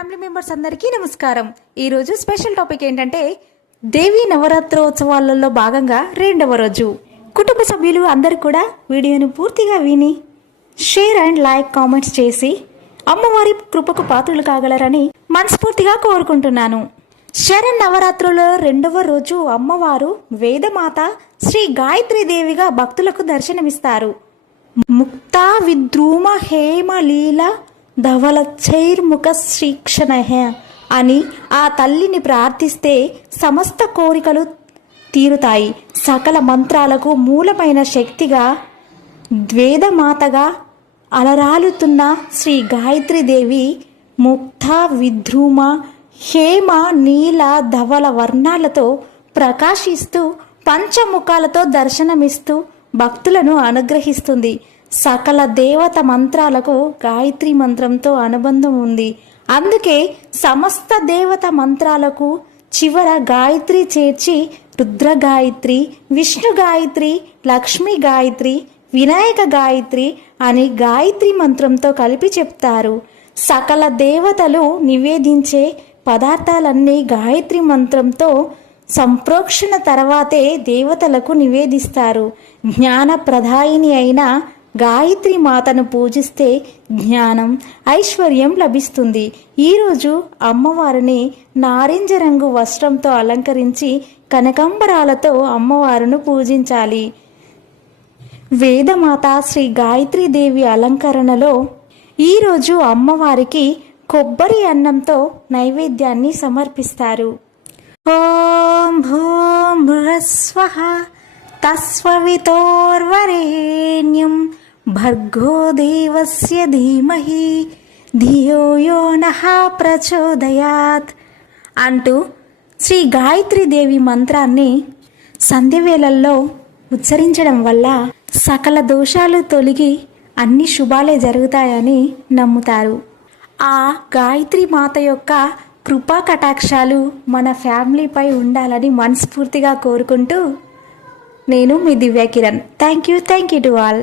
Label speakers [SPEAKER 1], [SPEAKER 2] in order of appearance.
[SPEAKER 1] Family members అందరికీ నమస్కారం. ఈరోజు స్పెషల్ టాపిక్ ఏంటంటే దేవి నవరాత్రోత్సవాలలో భాగంగా రెండవ రోజు. కుటుంబ సభ్యులు అందరూ కూడా వీడియోను పూర్తిగా విని షేర్ అండ్ లైక్ కామెంట్స్ చేసి అమ్మవారి కృపకు పాత్రలు కాగలరని మనస్ఫూర్తిగా కోరుకుంటున్నాను. శరణ్ నవరాత్రుల రెండవ రోజు అమ్మవారు వేదమాత శ్రీ గాయత్రి దేవిగా భక్తులకు దర్శనమిస్తారు. ముక్తా విద్రూమ హేమ లీల ధవలచ్చైర్ముఖ శ్రీక్షణ అని ఆ తల్లిని ప్రార్థిస్తే సమస్త కోరికలు తీరుతాయి. సకల మంత్రాలకు మూలమైన శక్తిగా ద్వేదమాతగా అలరాలుతున్న శ్రీ గాయత్రీదేవి ముక్త విద్రూమ హేమ నీల ధవల వర్ణాలతో ప్రకాశిస్తూ పంచముఖాలతో దర్శనమిస్తూ భక్తులను అనుగ్రహిస్తుంది. సకల దేవత మంత్రాలకు గాయత్రి మంత్రంతో అనుబంధం ఉంది. అందుకే సమస్త దేవత మంత్రాలకు చివర గాయత్రి చేర్చి రుద్ర గాయత్రి విష్ణు గాయత్రి లక్ష్మీ గాయత్రి వినాయక గాయత్రి అని గాయత్రి మంత్రంతో కలిపి చెప్తారు. సకల దేవతలు నివేదించే పదార్థాలన్నీ గాయత్రి మంత్రంతో సంప్రోక్షణ తర్వాతే దేవతలకు నివేదిస్తారు. జ్ఞాన ప్రదాయిని అయిన గాయత్రి మాతను పూజిస్తే జ్ఞానం ఐశ్వర్యం లభిస్తుంది. ఈరోజు అమ్మవారిని నారింజ రంగు వస్త్రంతో అలంకరించి కనకంబరాలతో అమ్మవారును పూజించాలి. వేదమాత శ్రీ గాయత్రీదేవి అలంకరణలో ఈరోజు అమ్మవారికి కొబ్బరి అన్నంతో నైవేద్యాన్ని సమర్పిస్తారు. ఓం భూం భృస్వః తస్వవితోర్వరేణ్యం భర్గో దేవస్య ధీమహి. ధియో యో నః ప్రచోదయాత్. అంటూ శ్రీ గాయత్రీదేవి మంత్రాన్ని సంధ్యవేళల్లో ఉచ్చరించడం వల్ల సకల దోషాలు తొలగి అన్ని శుభాలే జరుగుతాయని నమ్ముతారు. ఆ గాయత్రి మాత యొక్క కృపా కటాక్షాలు మన ఫ్యామిలీపై ఉండాలని మనస్ఫూర్తిగా కోరుకుంటూ నేను మీ Divya Kiran thank you thank you to all.